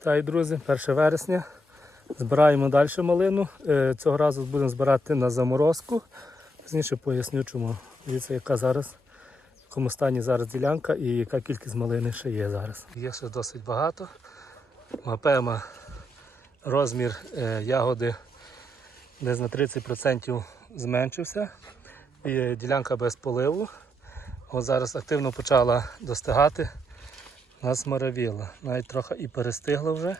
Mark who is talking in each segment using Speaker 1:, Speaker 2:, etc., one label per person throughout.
Speaker 1: Вітаю, друзі, 1 вересня. Збираємо далі малину. Е, Цього разу будемо збирати на заморозку. Пізніше поясню, чому. Дивіться, яка зараз, в якому стані зараз ділянка і яка кількість малини ще є зараз. Є ще досить багато. Напевно, розмір е, ягоди десь на 30% зменшився. І ділянка без поливу. От зараз активно почала достигати. Нас маравіла. Навіть трохи і перестигла вже.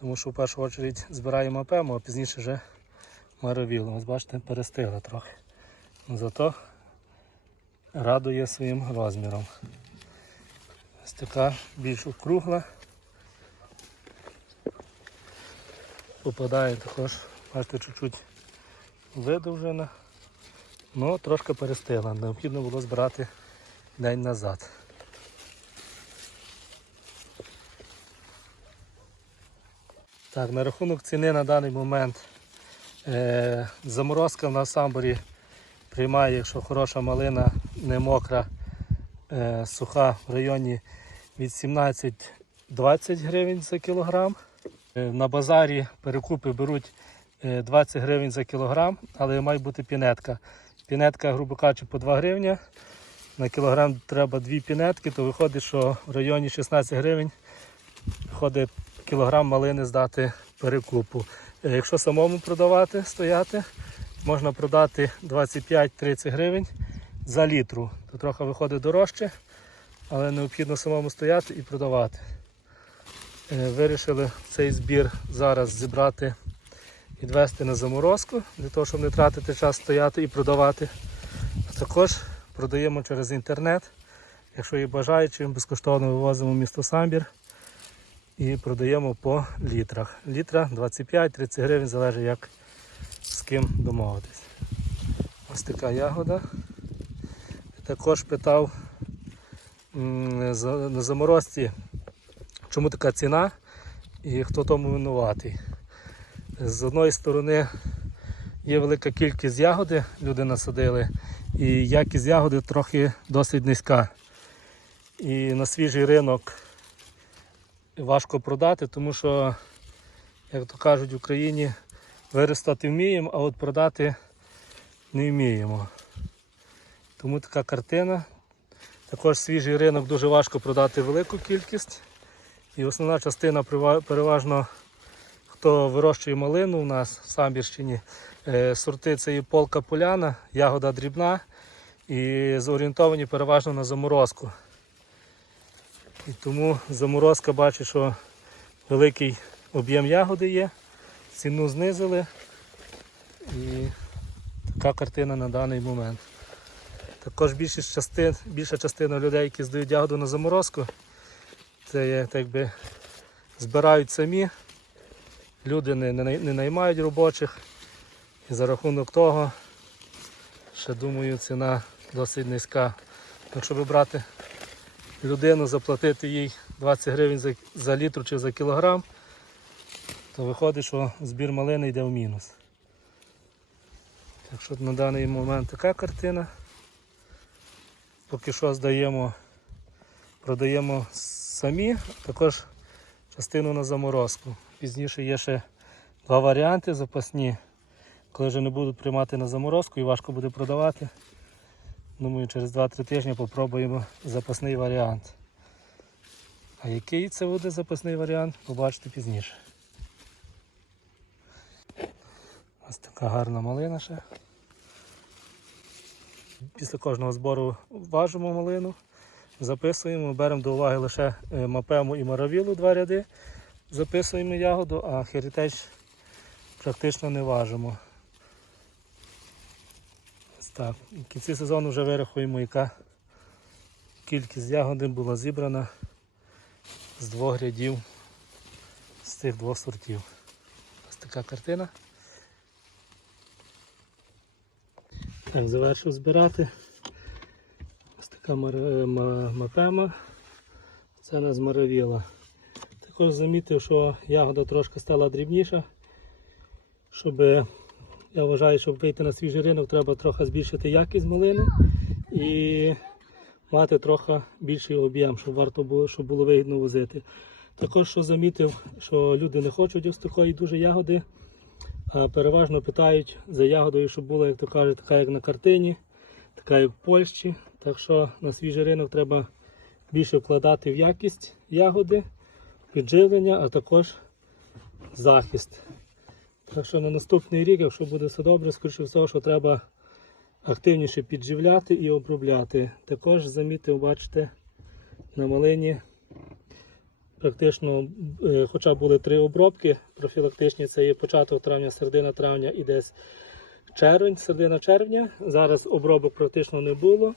Speaker 1: Тому що в першу чергу збираємо пему, а пізніше вже маравіло. Ось бачите, перестигла трохи. Зато радує своїм розміром. Ось така більш округла. Попадає також, бачите, чуть-чуть видовжена. Ну, трошки перестигла. Необхідно було збирати день назад. Так, на рахунок ціни на даний момент е, заморозка на самборі приймає, якщо хороша малина, не мокра, е, суха в районі від 17-20 гривень за кілограм. Е, на базарі перекупи беруть е, 20 гривень за кілограм, але має бути пінетка. Пінетка, грубо кажучи, по 2 гривні. На кілограм треба 2 пінетки, то виходить, що в районі 16 гривень виходить кілограм малини здати перекупу. Е, Якщо самому продавати, стояти, можна продати 25-30 гривень за літру. То трохи виходить дорожче, але необхідно самому стояти і продавати. Е, Вирішили цей збір зараз зібрати, відвести на заморозку, для того, щоб не тратити час стояти і продавати. Також продаємо через інтернет. Якщо є бажаючі, безкоштовно вивозимо в місто Самбір і продаємо по літрах. Літра 25-30 гривень, залежить як з ким домовитись. Ось така ягода. Також питав на заморозці, чому така ціна і хто тому винуватий. З одної сторони є велика кількість ягоди, люди насадили, і якість ягоди трохи досить низька. І на свіжий ринок важко продати, тому що, як то кажуть в Україні, виростати вміємо, а от продати не вміємо. Тому така картина. Також свіжий ринок дуже важко продати велику кількість. І основна частина переважно, хто вирощує малину у нас в Самбірщині, е, сорти це є полка поляна, ягода дрібна і зорієнтовані переважно на заморозку. І тому заморозка бачить, що великий об'єм ягоди є, ціну знизили. І така картина на даний момент. Також більшість частин, більша частина людей, які здають ягоду на заморозку, це є так би збирають самі. Люди не, не, не наймають робочих. І за рахунок того, ще думаю, ціна досить низька. Якщо би брати людину, заплатити їй 20 гривень за, за літр чи за кілограм, то виходить, що збір малини йде в мінус. Так що на даний момент така картина. Поки що здаємо, продаємо самі, також частину на заморозку. Пізніше є ще два варіанти запасні, коли вже не будуть приймати на заморозку і важко буде продавати. Думаю, через 2-3 тижні попробуємо запасний варіант. А який це буде запасний варіант, побачите пізніше. Ось така гарна малина ще. Після кожного збору важимо малину, записуємо, беремо до уваги лише е, мапему і маравілу два ряди, записуємо ягоду, а херітеч практично не важимо. Так. В кінці сезону вже вирахуємо, яка кількість ягоди була зібрана з двох рядів з цих двох сортів. Ось така картина. Так, завершив збирати. Ось така мапема. Це нас маравіла. Також замітив, що ягода трошки стала дрібніша. Щоб, я вважаю, щоб вийти на свіжий ринок, треба трохи збільшити якість малини і мати трохи більший об'єм, щоб варто було, щоб було вигідно возити. Також що замітив, що люди не хочуть ось такої дуже ягоди, а переважно питають за ягодою, щоб була, як то кажуть, така як на картині, така як в Польщі. Так що на свіжий ринок треба більше вкладати в якість ягоди, підживлення, а також захист. Так що на наступний рік, якщо буде все добре, скоріше всього, що треба активніше підживляти і обробляти. Також замітив, бачите, на малині практично, е, хоча були три обробки профілактичні, це є початок травня, середина травня і десь червень, середина червня. Зараз обробок практично не було.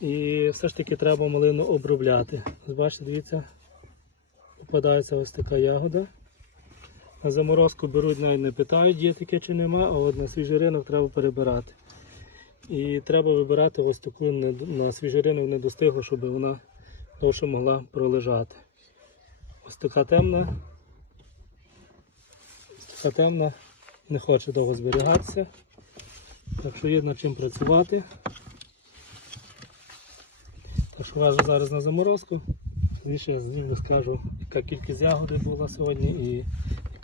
Speaker 1: І все ж таки треба малину обробляти. Бачите, дивіться, попадається ось така ягода. На заморозку беруть, навіть не питають, є таке чи нема, а от на свіжий ринок треба перебирати. І треба вибирати ось таку на свіжий ринок не достигло, щоб вона довше могла пролежати. Ось така темна. Ось така темна, не хоче довго зберігатися. Так що є над чим працювати. Так що важу зараз на заморозку. Більше скажу, яка кількість ягоди була сьогодні і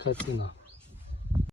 Speaker 1: яка ціна.